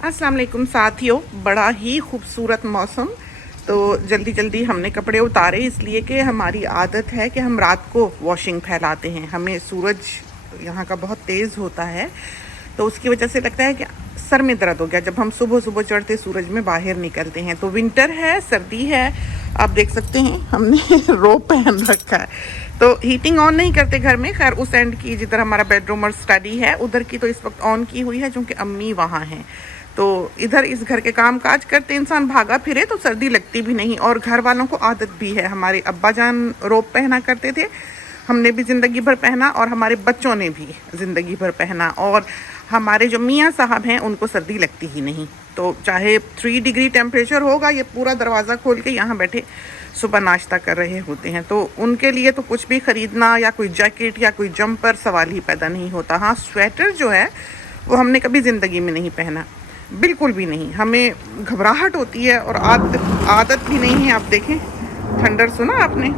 अस्सलाम वालेकुम साथियों, बड़ा ही खूबसूरत मौसम। तो जल्दी जल्दी हमने कपड़े उतारे इसलिए कि हमारी आदत है कि हम रात को वॉशिंग फैलाते हैं। हमें सूरज यहाँ का बहुत तेज़ होता है, तो उसकी वजह से लगता है कि सर में दर्द हो गया जब हम सुबह सुबह चढ़ते सूरज में बाहर निकलते हैं। तो विंटर है, सर्दी है, आप देख सकते हैं हमने रोब पहन रखा है। तो हीटिंग ऑन नहीं करते घर में, खैर उस एंड की जिधर हमारा बेडरूम और स्टडी है उधर की तो इस वक्त ऑन की हुई है, क्योंकि अम्मी वहाँ हैं। तो इधर इस घर के काम काज करते इंसान भागा फिरे तो सर्दी लगती भी नहीं, और घर वालों को आदत भी है। हमारे अब्बा जान रोब पहना करते थे, हमने भी ज़िंदगी भर पहना और हमारे बच्चों ने भी ज़िंदगी भर पहना। और हमारे जो मियाँ साहब हैं उनको सर्दी लगती ही नहीं। तो चाहे 3 डिग्री टेम्परेचर होगा, ये पूरा दरवाज़ा खोल के यहाँ बैठे सुबह नाश्ता कर रहे होते हैं। तो उनके लिए तो कुछ भी ख़रीदना या कोई जैकेट या कोई जंपर सवाल ही पैदा नहीं होता। हाँ, स्वेटर जो है वो हमने कभी ज़िंदगी में नहीं पहना, बिल्कुल भी नहीं। हमें घबराहट होती है और आदत भी नहीं है। आप देखें, थंडर सुना आपने?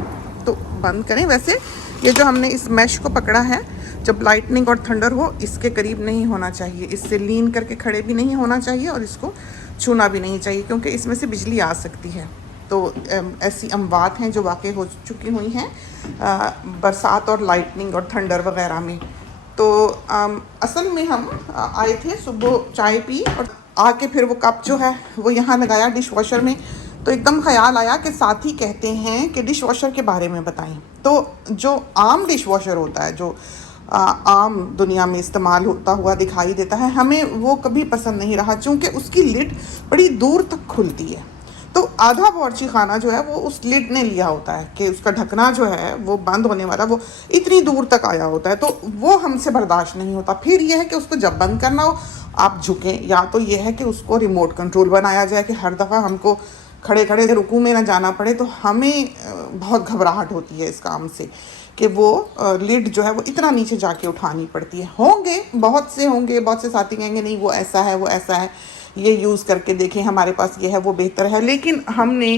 तो बंद करें। वैसे ये जो हमने इस मैश को पकड़ा है, जब लाइटनिंग और थंडर हो इसके करीब नहीं होना चाहिए, इससे लीन करके खड़े भी नहीं होना चाहिए और इसको छूना भी नहीं चाहिए, क्योंकि इसमें से बिजली आ सकती है। तो ऐसी अमवात हैं जो वाक़ई हो चुकी हुई हैं बरसात और लाइटनिंग और थंडर वगैरह में। तो असल में हम आए थे, सुबह चाय पी और आके फिर वो कप जो है वो यहाँ लगाया डिश वॉशर में। तो एकदम ख्याल आया कि साथी कहते हैं कि डिश वॉशर के बारे में बताएं। तो जो आम डिश वॉशर होता है, जो आम दुनिया में इस्तेमाल होता हुआ दिखाई देता है, हमें वो कभी पसंद नहीं रहा, चूँकि उसकी लिड बड़ी दूर तक खुलती है। तो आधा बावर्ची खाना जो है वो उस लिड ने लिया होता है कि उसका ढकना जो है वो बंद होने वाला, वो इतनी दूर तक आया होता है। तो वो हमसे बर्दाश्त नहीं होता। फिर यह है कि उसको जब बंद करना हो आप झुकें, या तो ये है कि उसको रिमोट कंट्रोल बनाया जाए कि हर दफ़ा हमको खड़े खड़े रुकू में ना जाना पड़े। तो हमें बहुत घबराहट होती है इस काम से कि वो लिड जो है वो इतना नीचे जाके उठानी पड़ती है। बहुत से साथी कहेंगे नहीं वो ऐसा है, वो ऐसा है, ये यूज़ करके देखें, हमारे पास ये है, वो बेहतर है। लेकिन हमने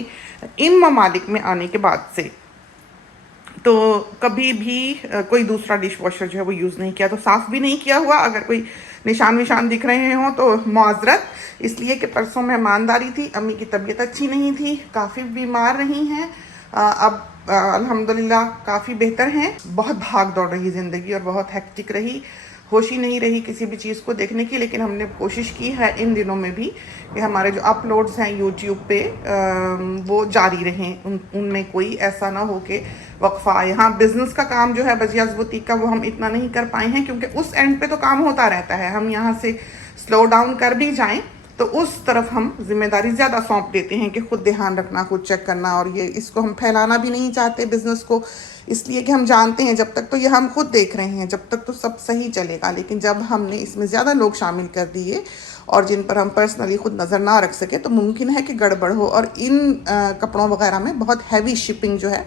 इन ममालिक में आने के बाद से तो कभी भी कोई दूसरा डिश वॉशर जो है वो यूज़ नहीं किया, तो साफ़ भी नहीं किया हुआ। अगर कोई निशान विशान दिख रहे हों तो माजरत, इसलिए कि परसों मेहमानदारी थी, अम्मी की तबीयत अच्छी नहीं थी, काफ़ी बीमार रही हैं। अब अल्हम्दुलिल्लाह काफ़ी बेहतर हैं। बहुत भाग दौड़ रही ज़िंदगी और बहुत हेक्टिक रही, होश ही नहीं रही किसी भी चीज़ को देखने की। लेकिन हमने कोशिश की है इन दिनों में भी कि हमारे जो अपलोड्स हैं यूट्यूब पे वो जारी रहें, उनमें कोई ऐसा ना हो कि वक्फा आए। हाँ, बिज़नेस का काम जो है बजियाज़ बुटीक का, वो हम इतना नहीं कर पाए हैं, क्योंकि उस एंड पे तो काम होता रहता है। हम यहाँ से स्लो डाउन कर भी जाएँ तो उस तरफ हम जिम्मेदारी ज़्यादा सौंप देते हैं कि खुद ध्यान रखना, खुद चेक करना। और ये इसको हम फैलाना भी नहीं चाहते बिज़नेस को, इसलिए कि हम जानते हैं जब तक तो ये हम खुद देख रहे हैं, जब तक तो सब सही चलेगा। लेकिन जब हमने इसमें ज़्यादा लोग शामिल कर दिए और जिन पर हम पर्सनली खुद नज़र ना रख सके, तो मुमकिन है कि गड़बड़ हो। और इन कपड़ों वगैरह में बहुत हैवी शिपिंग जो है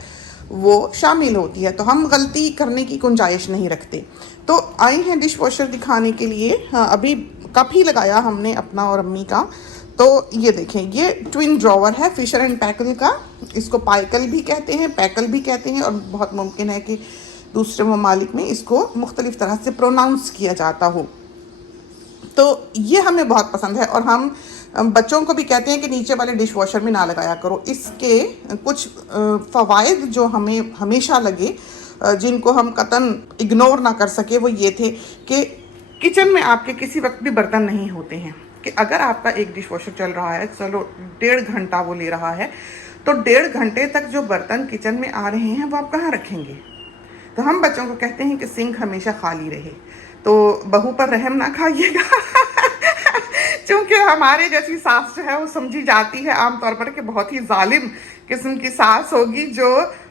वो शामिल होती है, तो हम गलती करने की गुंजाइश नहीं रखते। तो आए हैं डिश वॉशर दिखाने के लिए। हाँ, अभी कप ही लगाया हमने अपना और अम्मी का। तो ये देखें, ये ट्विन ड्रॉवर है फिशर एंड पैकल का। इसको पाइकल भी कहते हैं, पैकल भी कहते हैं, और बहुत मुमकिन है कि दूसरे ममालिक में इसको मुख्तलिफ तरह से प्रोनाउंस किया जाता हो। तो ये हमें बहुत पसंद है और हम बच्चों को भी कहते हैं कि नीचे वाले डिश वॉशर में ना लगाया करो। इसके कुछ फ़वाइद जो हमें हमेशा लगे, जिनको हम कतन इग्नोर ना कर सके, वो ये थे कि किचन में आपके किसी वक्त भी बर्तन नहीं होते हैं। कि अगर आपका एक डिश वॉशर चल रहा है, चलो 1.5 घंटा वो ले रहा है, तो 1.5 घंटे तक जो बर्तन किचन में आ रहे हैं वो आप कहाँ रखेंगे? तो हम बच्चों को कहते हैं कि सिंक हमेशा खाली रहे। तो बहू पर रहम ना खाइएगा क्योंकि हमारे जैसी सास जो है वो समझी जाती है आमतौर पर कि बहुत ही जालिम किस्म की सास होगी जो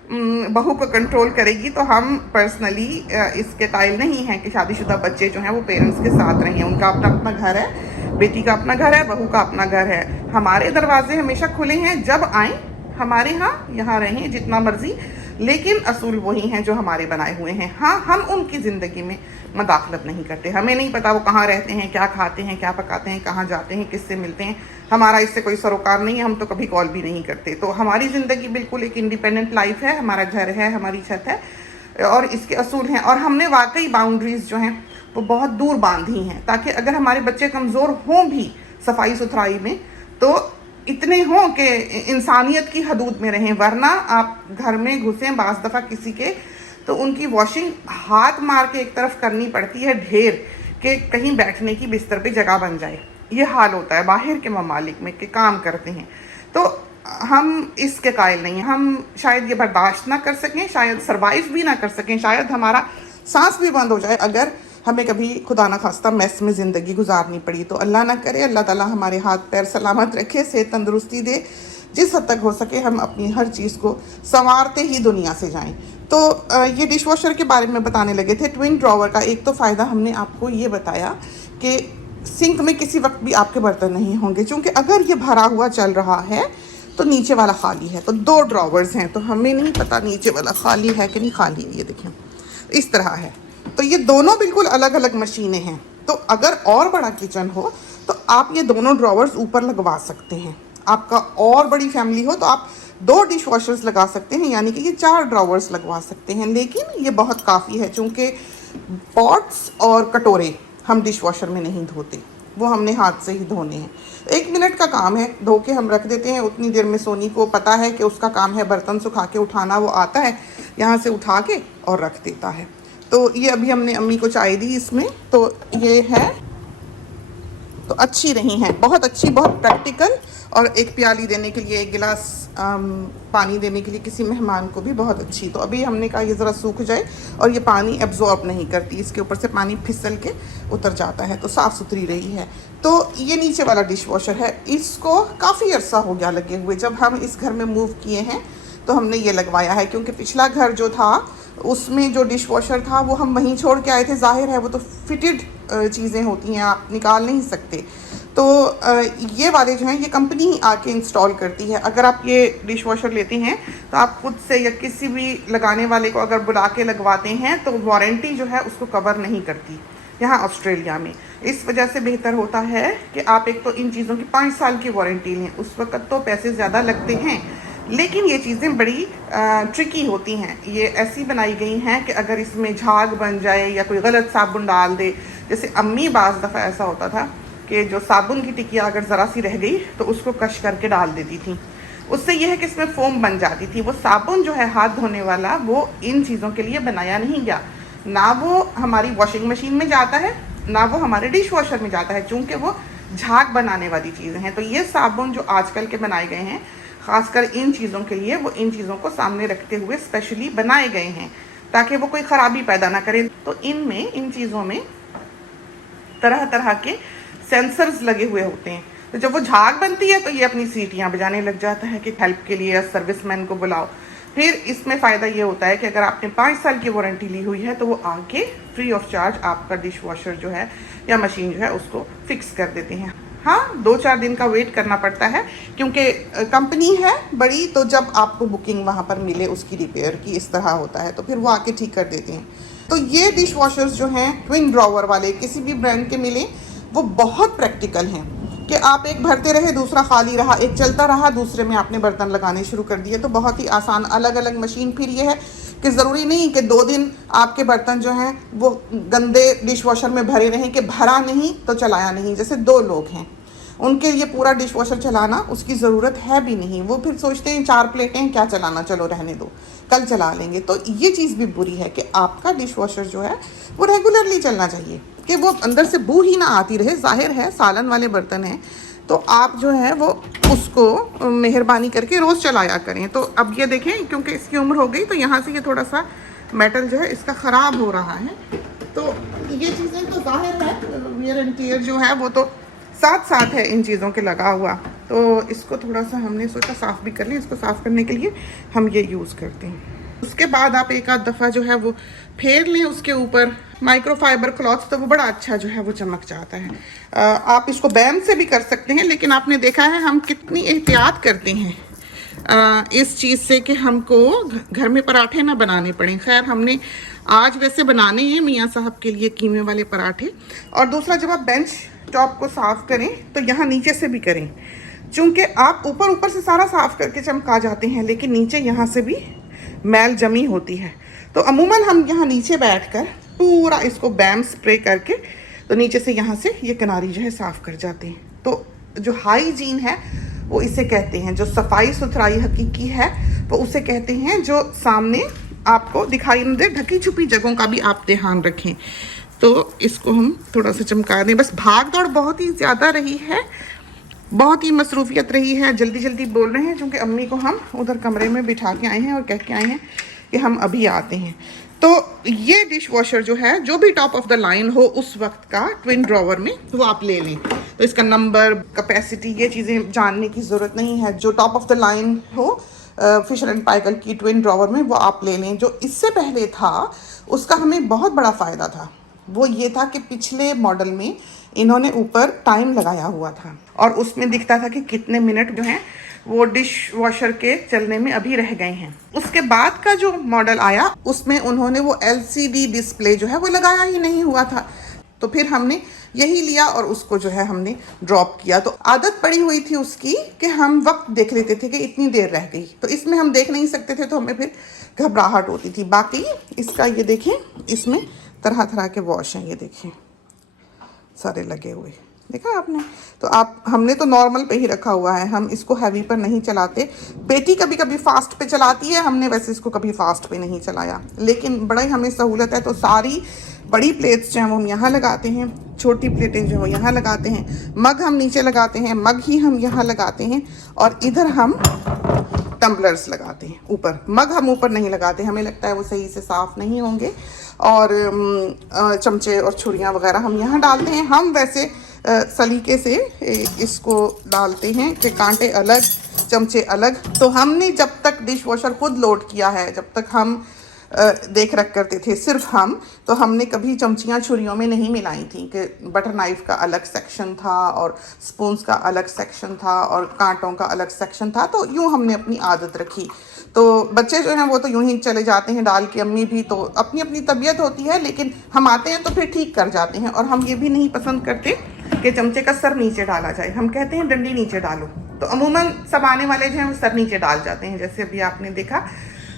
बहू को कंट्रोल करेगी। तो हम पर्सनली इसके कायल नहीं हैं कि शादीशुदा बच्चे जो हैं वो पेरेंट्स के साथ रहें। उनका अपना अपना घर है, बेटी का अपना घर है, बहू का अपना घर है। हमारे दरवाजे हमेशा खुले हैं, जब आएँ हमारे यहाँ रहें जितना मर्जी, लेकिन असूल वही हैं जो हमारे बनाए हुए हैं। हाँ, हम उनकी ज़िंदगी में मदाखलत नहीं करते। हमें नहीं पता वो कहाँ रहते हैं, क्या खाते हैं, क्या पकाते हैं, कहाँ जाते हैं, किससे मिलते हैं, हमारा इससे कोई सरोकार नहीं है। हम तो कभी कॉल भी नहीं करते। तो हमारी ज़िंदगी बिल्कुल एक इंडिपेंडेंट लाइफ है। हमारा घर है, हमारी छत है और इसके असूल हैं। और हमने वाकई बाउंड्रीज़ जो हैं वो बहुत दूर बांधी हैं, ताकि अगर हमारे बच्चे कमज़ोर हों भी सफाई सुथराई में, तो इतने हों कि इंसानियत की हदूद में रहें। वरना आप घर में घुसें बाज़ दफ़ा किसी के, तो उनकी वॉशिंग हाथ मार के एक तरफ करनी पड़ती है ढेर, कि कहीं बैठने की बिस्तर पे जगह बन जाए। ये हाल होता है बाहर के ममालिक में कि काम करते हैं। तो हम इसके कायल नहीं हैं। हम शायद ये बर्दाश्त ना कर सकें, शायद सर्वाइव भी ना कर सकें, शायद हमारा सांस भी बंद हो जाए अगर हमें कभी खुदा ना खास्ता मेस में ज़िंदगी गुजारनी पड़ी। तो अल्लाह ना करे, अल्लाह ताला हमारे हाथ पैर सलामत रखे, सेहत तंदुरुस्ती दे। जिस हद तक हो सके हम अपनी हर चीज़ को संवारते ही दुनिया से जाएं। तो ये डिश वॉशर के बारे में बताने लगे थे। ट्विन ड्रॉवर का एक तो फ़ायदा हमने आपको ये बताया कि सिंक में किसी वक्त भी आपके बर्तन नहीं होंगे, क्योंकि अगर ये भरा हुआ चल रहा है तो नीचे वाला खाली है। तो 2 ड्रॉवर्स हैं, तो हमें नहीं पता नीचे वाला खाली है कि नहीं खाली है। ये देखें इस तरह है। तो ये दोनों बिल्कुल अलग अलग मशीनें हैं। तो अगर और बड़ा किचन हो तो आप ये दोनों ड्रॉवर्स ऊपर लगवा सकते हैं। आपका और बड़ी फैमिली हो तो आप 2 डिश वॉशर्स लगा सकते हैं, यानी कि ये 4 ड्रॉवर्स लगवा सकते हैं। लेकिन ये बहुत काफ़ी है, चूँकि पॉट्स और कटोरे हम डिश वॉशर में नहीं धोते, वो हमने हाथ से ही धोने हैं। 1 मिनट का काम है, धो के हम रख देते हैं। उतनी देर में सोनी को पता है कि उसका काम है बर्तन सुखा के उठाना। वो आता है यहाँ से उठा के और रख देता है। तो ये अभी हमने अम्मी को चाय दी इसमें, तो ये है, तो अच्छी रही हैं, बहुत अच्छी, बहुत प्रैक्टिकल। और एक प्याली देने के लिए, 1 गिलास पानी देने के लिए किसी मेहमान को भी बहुत अच्छी। तो अभी हमने कहा ये ज़रा सूख जाए, और ये पानी एब्जॉर्ब नहीं करती, इसके ऊपर से पानी फिसल के उतर जाता है। तो साफ़ सुथरी रही है। तो ये नीचे वाला डिश वॉशर है, इसको काफ़ी अरसा हो गया लगे हुए। जब हम इस घर में मूव किए हैं तो हमने ये लगवाया है, क्योंकि पिछला घर जो था उसमें जो डिश वॉशर था वो हम वहीं छोड़ के आए थे। जाहिर है वो तो फिटेड चीज़ें होती हैं, आप निकाल नहीं सकते। तो ये वाले जो हैं ये कंपनी आके इंस्टॉल करती है। अगर आप ये डिश वॉशर लेते हैं तो आप खुद से या किसी भी लगाने वाले को अगर बुला के लगवाते हैं तो वारंटी जो है उसको कवर नहीं करती यहाँ ऑस्ट्रेलिया में। इस वजह से बेहतर होता है कि आप एक तो इन चीज़ों की 5 साल की वारंटी लें। उस वक्त तो पैसे ज़्यादा लगते हैं, लेकिन ये चीज़ें बड़ी ट्रिकी होती हैं। ये ऐसी बनाई गई हैं कि अगर इसमें झाग बन जाए या कोई गलत साबुन डाल दे, जैसे अम्मी बाज़ दफ़ा ऐसा होता था कि जो साबुन की टिकिया अगर ज़रा सी रह गई तो उसको कश करके डाल देती थी। उससे यह है कि इसमें फोम बन जाती थी। वो साबुन जो है हाथ धोने वाला, वो इन चीज़ों के लिए बनाया नहीं गया। ना वो हमारी वॉशिंग मशीन में जाता है, ना वो हमारे डिश वॉशर में जाता है, चूँकि वो झाग बनाने वाली चीज़ें हैं। तो ये साबुन जो आजकल के बनाए गए हैं, ख़ासकर इन चीज़ों के लिए, वो इन चीज़ों को सामने रखते हुए स्पेशली बनाए गए हैं ताकि वो कोई ख़राबी पैदा ना करें। तो इनमें, इन चीज़ों में तरह तरह के सेंसर्स लगे हुए होते हैं। तो जब वो झाग बनती है तो ये अपनी सीटियाँ बजाने लग जाता है कि हेल्प के लिए या सर्विसमैन को बुलाओ। फिर इसमें फ़ायदा ये होता है कि अगर आपने 5 साल की वारंटी ली हुई है तो वो आके फ्री ऑफ चार्ज आपका डिश वॉशर जो है या मशीन जो है उसको फिक्स कर देते हैं। हाँ, 2-4 दिन का वेट करना पड़ता है, क्योंकि कंपनी है बड़ी, तो जब आपको बुकिंग वहाँ पर मिले उसकी रिपेयर की, इस तरह होता है, तो फिर वो आके ठीक कर देते हैं। तो ये डिश वॉशर्स जो हैं ट्विन ड्रॉवर वाले, किसी भी ब्रांड के मिले, वो बहुत प्रैक्टिकल हैं कि आप एक भरते रहे, दूसरा खाली रहा, एक चलता रहा, दूसरे में आपने बर्तन लगाने शुरू कर दिए। तो बहुत ही आसान, अलग अलग मशीन। फिर ये है कि ज़रूरी नहीं कि 2 दिन आपके बर्तन जो हैं वो गंदे डिश वॉशर में भरे रहें, कि भरा नहीं तो चलाया नहीं। जैसे 2 लोग हैं, उनके लिए पूरा डिश वॉशर चलाना उसकी ज़रूरत है भी नहीं। वो फिर सोचते हैं 4 प्लेटें क्या चलाना, चलो रहने दो, कल चला लेंगे। तो ये चीज़ भी बुरी है कि आपका डिश वॉशर जो है वो रेगुलरली चलना चाहिए, कि वो अंदर से बू ही ना आती रहे। जाहिर है सालन वाले बर्तन हैं, तो आप जो है वो उसको मेहरबानी करके रोज़ चलाया करें। तो अब ये देखें, क्योंकि इसकी उम्र हो गई तो यहाँ से ये थोड़ा सा मेटल जो है इसका ख़राब हो रहा है। तो ये चीज़ें तो जाहिर है वियर एंड टियर जो है वो तो साथ साथ है इन चीज़ों के लगा हुआ। तो इसको थोड़ा सा हमने सोचा साफ़ भी कर लें। इसको साफ़ करने के लिए हम ये यूज़ करते हैं। उसके बाद आप एक आध दफ़ा जो है वो फेर लें उसके ऊपर माइक्रोफाइबर क्लॉथ, तो वो बड़ा अच्छा जो है वो चमक जाता है। आप इसको बैम से भी कर सकते हैं, लेकिन आपने देखा है हम कितनी एहतियात करते हैं इस चीज़ से कि हमको घर में पराठे ना बनाने पड़े। खैर, हमने आज वैसे बनाने हैं मियाँ साहब के लिए कीमे वाले पराठे। और दूसरा, जब आप बेंच टॉप को साफ़ करें तो यहाँ नीचे से भी करें, चूँकि आप ऊपर से सारा साफ़ करके चमका जाते हैं, लेकिन नीचे यहाँ से भी मैल जमी होती है। तो अमूमन हम यहाँ नीचे बैठकर पूरा इसको बैम स्प्रे करके तो नीचे से यहाँ से ये किनारी जो है साफ़ कर जाते हैं। तो जो हाइजीन है वो इसे कहते हैं, जो सफाई सुथराई हकीकी है वो उसे कहते हैं, जो सामने आपको दिखाई न दे, ढकी छुपी जगहों का भी आप ध्यान रखें। तो इसको हम थोड़ा सा चमका दें। बस भाग दौड़ बहुत ही ज़्यादा रही है, बहुत ही मसरूफियत रही है, जल्दी जल्दी बोल रहे हैं क्योंकि अम्मी को हम उधर कमरे में बिठा के आए हैं और कह के आए हैं कि हम अभी आते हैं। तो ये डिश वॉशर जो है, जो भी टॉप ऑफ द लाइन हो उस वक्त का ट्विन ड्रॉवर में, वो आप ले लें। तो इसका नंबर, कैपेसिटी, ये चीज़ें जानने की ज़रूरत नहीं है। जो टॉप ऑफ द लाइन हो फिशर एंड पाइकल की ट्विन ड्रॉवर में, वो आप ले लें। जो इससे पहले था उसका हमें बहुत बड़ा फ़ायदा था, वो ये था कि पिछले मॉडल में इन्होंने ऊपर टाइम लगाया हुआ था और उसमें दिखता था कि कितने मिनट जो हैं वो डिश वॉशर के चलने में अभी रह गए हैं। उसके बाद का जो मॉडल आया उसमें उन्होंने वो LCD डिस्प्ले जो है वो लगाया ही नहीं हुआ था। तो फिर हमने यही लिया और उसको जो है हमने ड्रॉप किया। तो आदत पड़ी हुई थी उसकी कि हम वक्त देख लेते थे कि इतनी देर रह गई, तो इसमें हम देख नहीं सकते थे, तो हमें फिर घबराहट होती थी। बाकी इसका ये देखें, इसमें तरह तरह के वॉश हैं, ये देखें सारे लगे हुए, देखा आपने। तो हमने तो नॉर्मल पे ही रखा हुआ है, हम इसको हैवी पर नहीं चलाते। बेटी कभी कभी फास्ट पे चलाती है, हमने वैसे इसको कभी फास्ट पे नहीं चलाया, लेकिन बड़ा ही हमें सहूलत है। तो सारी बड़ी प्लेट्स जो हैं वो हम यहाँ लगाते हैं, छोटी प्लेटें जो है वो यहाँ लगाते हैं, मग हम नीचे लगाते हैं, मग ही हम यहाँ लगाते हैं, और इधर हम टम्बलर्स लगाते हैं ऊपर। मग हम ऊपर नहीं लगाते, हमें लगता है वो सही से साफ़ नहीं होंगे। और चमचे और छुरियाँ वगैरह हम यहाँ डालते हैं। हम वैसे सलीके से इसको डालते हैं कि कांटे अलग, चमचे अलग। तो हमने जब तक डिश वॉशर खुद लोड किया है, जब तक हम देख रख करते थे सिर्फ हम, तो हमने कभी चमचियाँ छुरियों में नहीं मिलाई थी कि बटर नाइफ़ का अलग सेक्शन था और स्पून्स का अलग सेक्शन था और कांटों का अलग सेक्शन था। तो यूँ हमने अपनी आदत रखी। तो बच्चे जो हैं वो तो यूँ ही चले जाते हैं डाल के, अम्मी भी, तो अपनी अपनी तबीयत होती है, लेकिन हम आते हैं तो फिर ठीक कर जाते हैं। और हम ये भी नहीं पसंद करते कि चमचे का सर नीचे डाला जाए, हम कहते हैं डंडी नीचे डालो। तो अमूमन सब आने वाले जो हैं वो सर नीचे डाल जाते हैं, जैसे अभी आपने देखा।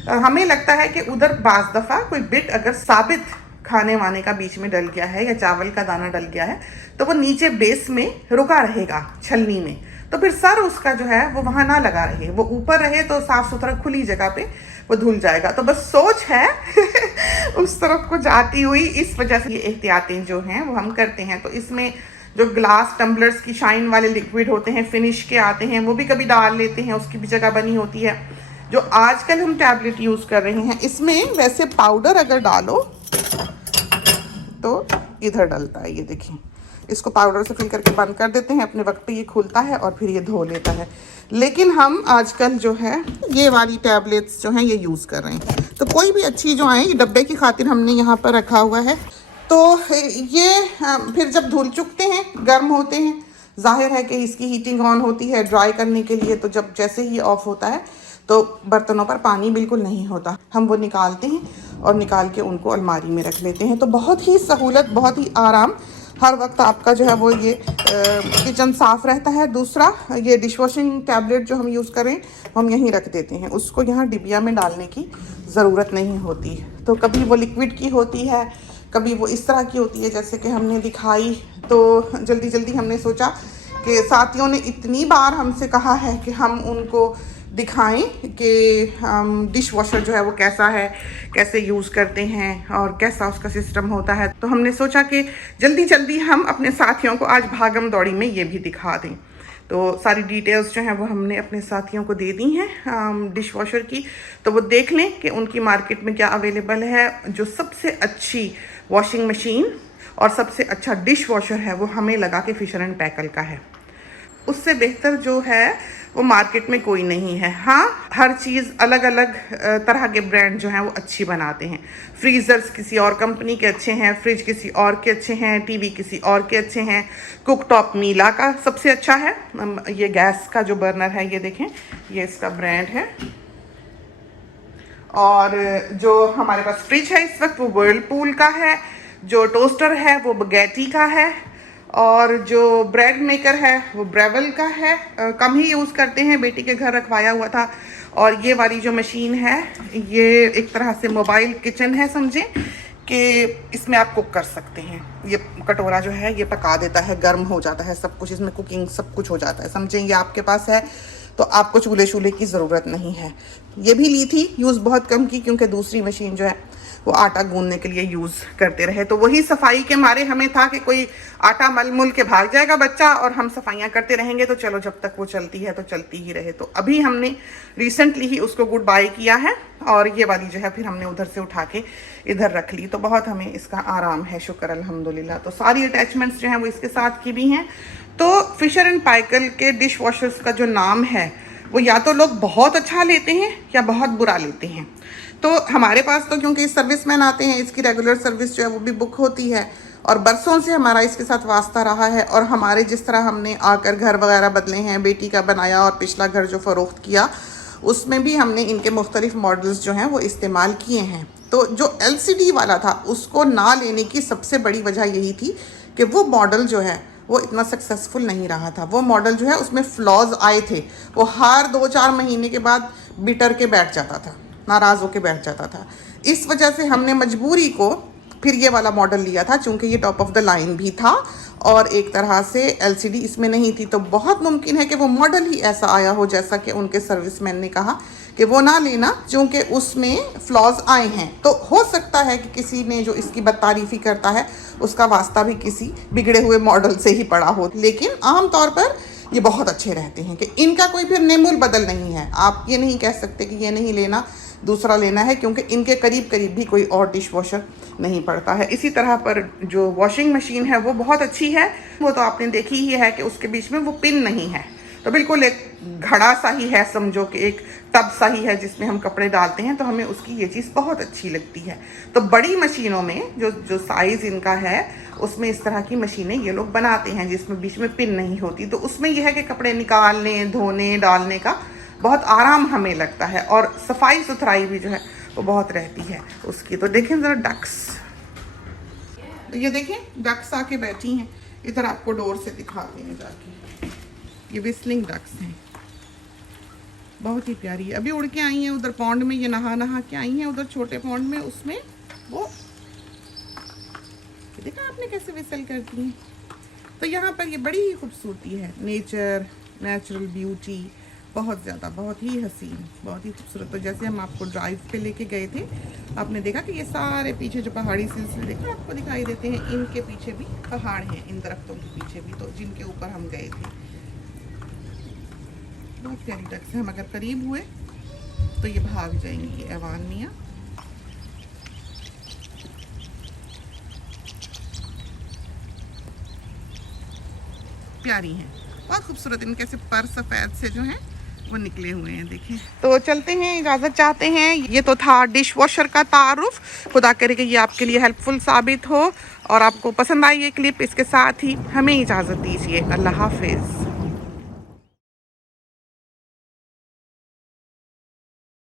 हमें लगता है कि उधर बाज़ दफ़ा कोई बिट अगर साबित खाने वाने का बीच में डल गया है या चावल का दाना डल गया है, तो वो नीचे बेस में रुका रहेगा छलनी में, तो फिर सर उसका जो है वो वहाँ ना लगा रहे, वो ऊपर रहे, तो साफ़ सुथरा खुली जगह पे वो धुल जाएगा। तो बस सोच है उस तरफ को जाती हुई, इस वजह से ये एहतियातें जो हैं वो हम करते हैं। तो इसमें जो ग्लास टम्बलर्स की शाइन वाले लिक्विड होते हैं, फिनिश के आते हैं, वो भी कभी डाल लेते हैं, उसकी भी जगह बनी होती है। जो आजकल हम टैबलेट यूज़ कर रहे हैं, इसमें वैसे पाउडर अगर डालो तो इधर डलता है, ये देखिए। इसको पाउडर से फिल करके बंद कर देते हैं, अपने वक्त पे ये खुलता है और फिर ये धो लेता है। लेकिन हम आजकल जो है ये वाली टैबलेट्स जो हैं ये यूज़ कर रहे हैं। तो कोई भी अच्छी जो आए, ये डब्बे की खातिर हमने यहाँ पर रखा हुआ है। तो ये फिर जब धुल चुकते हैं, गर्म होते हैं, जाहिर है कि इसकी हीटिंग ऑन होती है ड्राई करने के लिए। तो जब जैसे ही ऑफ होता है तो बर्तनों पर पानी बिल्कुल नहीं होता, हम वो निकालते हैं और निकाल के उनको अलमारी में रख लेते हैं। तो बहुत ही सहूलत, बहुत ही आराम, हर वक्त आपका जो है वो ये किचन साफ़ रहता है। दूसरा, ये डिश वॉशिंग टैबलेट जो हम यूज़ करें हम यहीं रख देते हैं, उसको यहाँ डिबिया में डालने की ज़रूरत नहीं होती। तो कभी वो लिक्विड की होती है, कभी वो इस तरह की होती है जैसे कि हमने दिखाई। तो जल्दी जल्दी हमने सोचा कि साथियों ने इतनी बार हमसे कहा है कि हम उनको दिखाएं कि डिश वॉशर जो है वो कैसा है, कैसे यूज़ करते हैं और कैसा उसका सिस्टम होता है। तो हमने सोचा कि जल्दी जल्दी हम अपने साथियों को आज भागम दौड़ी में ये भी दिखा दें। तो सारी डिटेल्स जो हैं वो हमने अपने साथियों को दे दी हैं डिश वॉशर की, तो वो देख लें कि उनकी मार्केट में क्या अवेलेबल है। जो सबसे अच्छी वॉशिंग मशीन और सबसे अच्छा डिश वॉशर है वो हमें लगा के फिशर एंड पैकल का है। उससे बेहतर जो है वो मार्केट में कोई नहीं है। हाँ, हर चीज़ अलग अलग तरह के ब्रांड जो हैं वो अच्छी बनाते हैं। फ्रीज़र्स किसी और कंपनी के अच्छे हैं, फ्रिज किसी और के अच्छे हैं, टीवी किसी और के अच्छे हैं। कुकटॉप मीला का सबसे अच्छा है। ये गैस का जो बर्नर है, ये देखें, ये इसका ब्रांड है। और जो हमारे पास फ्रिज है इस वक्त वो वर्लपूल का है। जो टोस्टर है वो बगैटी का है। और जो ब्रेड मेकर है वो ब्रेवल का है। कम ही यूज़ करते हैं, बेटी के घर रखवाया हुआ था। और ये वाली जो मशीन है ये एक तरह से मोबाइल किचन है, समझें कि इसमें आप कुक कर सकते हैं। ये कटोरा जो है ये पका देता है, गर्म हो जाता है सब कुछ, इसमें कुकिंग सब कुछ हो जाता है। समझें, ये आपके पास है तो आपको चूल्हे शूल्हे की ज़रूरत नहीं है। ये भी ली थी, यूज़ बहुत कम की, क्योंकि दूसरी मशीन जो है वो आटा गूंदने के लिए यूज़ करते रहे। तो वही सफाई के मारे हमें था कि कोई आटा मल मुल के भाग जाएगा बच्चा और हम सफाइयाँ करते रहेंगे, तो चलो जब तक वो चलती है तो चलती ही रहे। तो अभी हमने रिसेंटली ही उसको गुड बाय किया है और ये वाली जो है फिर हमने उधर से उठा के इधर रख ली। तो बहुत हमें इसका आराम है, शुक्र अल्हम्दुलिल्लाह। तो सारी अटैचमेंट्स जो हैं वो इसके साथ की भी हैं। तो फिशर एंड पाइकल के डिश वॉशर्स का जो नाम है वो या तो लोग बहुत अच्छा लेते हैं या बहुत बुरा लेते हैं। तो हमारे पास तो क्योंकि सर्विसमैन आते हैं, इसकी रेगुलर सर्विस जो है वो भी बुक होती है और बरसों से हमारा इसके साथ वास्ता रहा है। और हमारे जिस तरह हमने आकर घर वगैरह बदले हैं, बेटी का बनाया और पिछला घर जो फ़रोख्त किया उसमें भी हमने इनके मुख्तलिफ मॉडल्स जो हैं वो इस्तेमाल किए हैं। तो जो LCD वाला था उसको ना लेने की सबसे बड़ी वजह यही थी कि वो मॉडल जो है वो इतना सक्सेसफुल नहीं रहा था। वो मॉडल जो है उसमें फ्लॉज आए थे, वो हर 2-4 महीने के बाद बिटर के बैठ जाता था, नाराज़ होकर बैठ जाता था। इस वजह से हमने मजबूरी को फिर ये वाला मॉडल लिया था, चूँकि ये टॉप ऑफ द लाइन भी था और एक तरह से LCD इसमें नहीं थी। तो बहुत मुमकिन है कि वो मॉडल ही ऐसा आया हो जैसा कि उनके सर्विसमैन ने कहा कि वो ना लेना, चूँकि उसमें फ्लॉज आए हैं। तो हो सकता है कि किसी ने जो इसकी बदतारीफ़ी करता है उसका वास्ता भी किसी बिगड़े हुए मॉडल से ही पड़ा हो, लेकिन आम तौर पर ये बहुत अच्छे रहते हैं कि इनका कोई फिर नेमुल बदल नहीं है। आप ये नहीं कह सकते कि ये नहीं लेना, दूसरा लेना है, क्योंकि इनके करीब करीब भी कोई और डिश वॉशर नहीं पड़ता है। इसी तरह पर जो वॉशिंग मशीन है वो बहुत अच्छी है। वो तो आपने देखी ही है कि उसके बीच में वो पिन नहीं है, तो बिल्कुल एक घड़ा सा ही है, समझो कि एक टब सा ही है जिसमें हम कपड़े डालते हैं। तो हमें उसकी ये चीज़ बहुत अच्छी लगती है। तो बड़ी मशीनों में जो साइज़ इनका है उसमें इस तरह की मशीनें ये लोग बनाते हैं जिसमें बीच में पिन नहीं होती। तो उसमें यह है कि कपड़े निकालने, धोने, डालने का बहुत आराम हमें लगता है और सफाई सुथराई भी जो है वो बहुत रहती है उसकी। तो देखें ज़रा डक्स, तो ये देखें डक्स आके बैठी हैं इधर, आपको डोर से दिखाते हैं जाके। ये विस्लिंग डक्स हैं, बहुत ही प्यारी है। अभी उड़ के आई हैं उधर पॉन्ड में, ये नहा के आई हैं उधर छोटे पॉन्ड में, उसमें वो देखा आपने कैसे विसल करती हैं। तो यहाँ पर ये बड़ी ही खूबसूरती है, नेचुरल ब्यूटी बहुत ज़्यादा, बहुत ही हसीन, बहुत ही खूबसूरत। तो जैसे हम आपको ड्राइव पे लेके गए थे, आपने देखा कि ये सारे पीछे जो पहाड़ी सिलसिले देखा आपको दिखाई देते हैं, इनके पीछे भी पहाड़ हैं, इन दरख्तों के पीछे भी, तो जिनके ऊपर हम गए थे। बहुत प्यारी डक्स है, हम अगर करीब हुए तो ये भाग जाएंगी। ऐवान मियाँ प्यारी हैं, बहुत खूबसूरत। इनके से पर सफ़ेद से जो हैं वो निकले हुए हैं, देखें। तो चलते हैं, इजाज़त चाहते हैं। ये तो था डिश वॉशर का तारुफ। खुदा करे कि ये आपके लिए हेल्पफुल साबित हो और आपको पसंद आई ये क्लिप। इसके साथ ही हमें इजाज़त दीजिए। अल्लाह हाफिज़।